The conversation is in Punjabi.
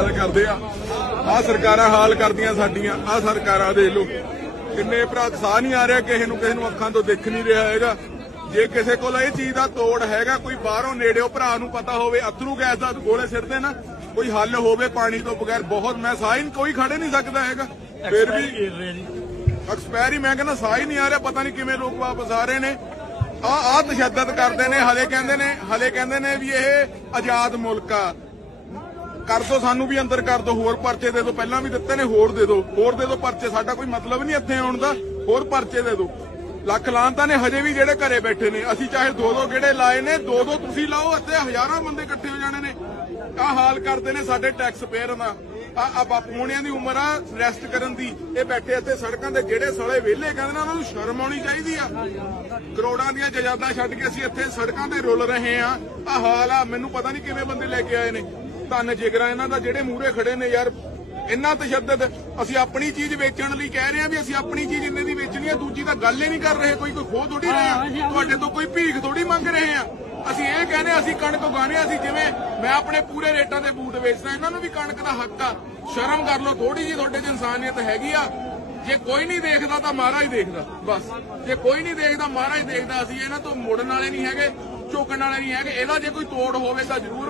ਹਾਲ ਕਰਦੇ ਆ ਸਰਕਾਰਾਂ ਹਾਲ ਕਰਦੀਆਂ ਸਾਡੀਆਂ ਸਰਕਾਰਾਂ ਦੇਖ ਲਓ ਕਿੰਨੇ ਭਰਾ ਸਾਹ ਨਹੀਂ ਆ ਰਿਹਾ ਕਿਸੇ ਨੂੰ ਅੱਖਾਂ ਤੋਂ ਦਿਖ ਨਹੀਂ ਰਿਹਾ ਹੈਗਾ। ਜੇ ਕਿਸੇ ਕੋਲ ਇਹ ਚੀਜ਼ ਦਾ ਤੋੜ ਹੈਗਾ ਕੋਈ ਬਾਹਰੋਂ ਨੇੜਿਓ ਭਰਾ ਨੂੰ ਪਤਾ ਹੋਵੇ ਅਥਰੂ ਗੈਸ ਦਾ ਗੋਲੇ ਸਿੱਟਦੇ ਨਾ ਕੋਈ ਹੱਲ ਹੋਵੇ ਪਾਣੀ ਤੋਂ ਬਗੈਰ ਬਹੁਤ ਮੈਂ ਸਾਹ ਹੀ ਕੋਈ ਖੜੇ ਨਹੀਂ ਸਕਦਾ ਹੈਗਾ। ਫਿਰ ਵੀ ਐਕਸਪਾਇਰੀ ਮੈਂ ਕਹਿੰਦਾ ਸਾਹ ਹੀ ਨਹੀਂ ਆ ਰਿਹਾ ਪਤਾ ਨਹੀਂ ਕਿਵੇਂ ਲੋਕ ਵਾਪਸ ਆ ਰਹੇ ਨੇ। ਆ ਤਸ਼ੱਦਦ ਕਰਦੇ ਨੇ ਹਲੇ ਕਹਿੰਦੇ ਨੇ ਵੀ ਇਹ ਆਜ਼ਾਦ ਮੁਲਕ ਆ ਕਰ ਦੋ ਸਾਨੂੰ ਵੀ ਅੰਦਰ ਕਰ ਦੋ ਹੋਰ ਪਰਚੇ ਦੇ ਦੋ ਪਹਿਲਾਂ ਵੀ ਦਿੱਤੇ ਨੇ ਹੋਰ ਦੇ ਦੋ ਪਰਚੇ ਸਾਡਾ ਕੋਈ ਮਤਲਬ ਨਹੀਂ ਇੱਥੇ ਆਉਣ ਦਾ ਹੋਰ ਪਰਚੇ ਦੇ ਦੋ। ਲੱਖ ਲਾਂਤਾਂ ਨੇ ਹਜੇ ਵੀ ਜਿਹੜੇ ਘਰੇ ਬੈਠੇ ਨੇ ਅਸੀਂ ਚਾਹੇ ਦੋ ਗੇੜੇ ਲਾਏ ਨੇ ਦੋ ਤੁਸੀਂ ਲਾਓ ਇੱਥੇ ਹਜ਼ਾਰਾਂ ਬੰਦੇ ਇਕੱਠੇ ਹੋ ਜਾਣੇ ਨੇ। ਹਾਲ ਕਰਦੇ ਨੇ ਸਾਡੇ ਟੈਕਸ ਪੇਅਰ ਦਾ ਬਾਪੂ ਹੋਣਿਆਂ ਦੀ ਉਮਰ ਆ ਰੈਸਟ ਕਰਨ ਦੀ ਇਹ ਬੈਠੇ ਇੱਥੇ ਸੜਕਾਂ ਦੇ ਜਿਹੜੇ ਸਾਲੇ ਵਿਹਲੇ ਕਹਿੰਦੇ ਨੇ ਉਹਨਾਂ ਨੂੰ ਸ਼ਰਮ ਆਉਣੀ ਚਾਹੀਦੀ ਆ। ਕਰੋੜਾਂ ਦੀਆਂ ਜਾਇਦਾਦਾਂ ਛੱਡ ਕੇ ਅਸੀਂ ਇੱਥੇ ਸੜਕਾਂ ਤੇ ਰੁਲ ਰਹੇ ਆ ਹਾਲ ਆ ਮੈਨੂੰ ਪਤਾ ਨਹੀਂ ਕਿਵੇਂ ਬੰਦੇ ਲੈ ਕੇ ਆਏ ਨੇ। ਧੰਨ ਜਿਗਰਾ ਇਹਨਾਂ ਦਾ ਜਿਹੜੇ ਮੂਹਰੇ ਖੜੇ ਨੇ ਯਾਰ ਇੰਨਾ ਤਸ਼ੱਦਦ ਅਸੀਂ ਆਪਣੀ ਚੀਜ਼ ਵੇਚਣ ਲਈ ਕਹਿ ਰਹੇ ਆ ਵੀ ਅਸੀਂ ਆਪਣੀ ਚੀਜ਼ ਇੰਨੇ ਦੀ ਵੇਚਣੀ ਆ ਦੂਜੀ ਤਾਂ ਗੱਲ ਹੀ ਨਹੀਂ ਕਰ ਰਹੇ ਕੋਈ ਖੋਹ ਥੋੜੀ ਰਹੇ ਆ ਤੁਹਾਡੇ ਤੋਂ ਕੋਈ ਭੀਖ ਥੋੜੀ ਮੰਗ ਰਹੇ ਆ। ਅਸੀਂ ਇਹ ਕਹਿੰਦੇ ਅਸੀਂ ਕਣਕ ਉਗਾਣੇ ਅਸੀਂ ਜਿਵੇਂ ਮੈਂ ਆਪਣੇ ਪੂਰੇ ਰੇਟਾਂ ਦੇ ਬੂਟ ਵੇਚਦਾ ਇਹਨਾਂ ਨੂੰ ਵੀ ਕਣਕ ਦਾ ਹੱਕ ਆ। ਸ਼ਰਮ ਕਰ ਲਓ ਥੋੜੀ ਜੀ ਤੁਹਾਡੇ 'ਚ ਇਨਸਾਨੀਅਤ ਹੈਗੀ ਆ। ਜੇ ਕੋਈ ਨਹੀਂ ਦੇਖਦਾ ਤਾਂ ਮਹਾਰਾਜ ਦੇਖਦਾ ਬਸ ਜੇ ਕੋਈ ਨਹੀਂ ਦੇਖਦਾ ਮਹਾਰਾਜ ਦੇਖਦਾ। ਅਸੀਂ ਇਹਨਾਂ ਤੋਂ ਮੁੜਨ ਵਾਲੇ ਨਹੀਂ ਹੈਗੇ ਝੁਕਣ ਵਾਲੇ ਨਹੀਂ ਹੈਗੇ। ਇਹਦਾ ਜੇ ਕੋਈ ਤੋੜ ਹੋਵੇ ਤਾਂ ਜ਼ਰੂਰ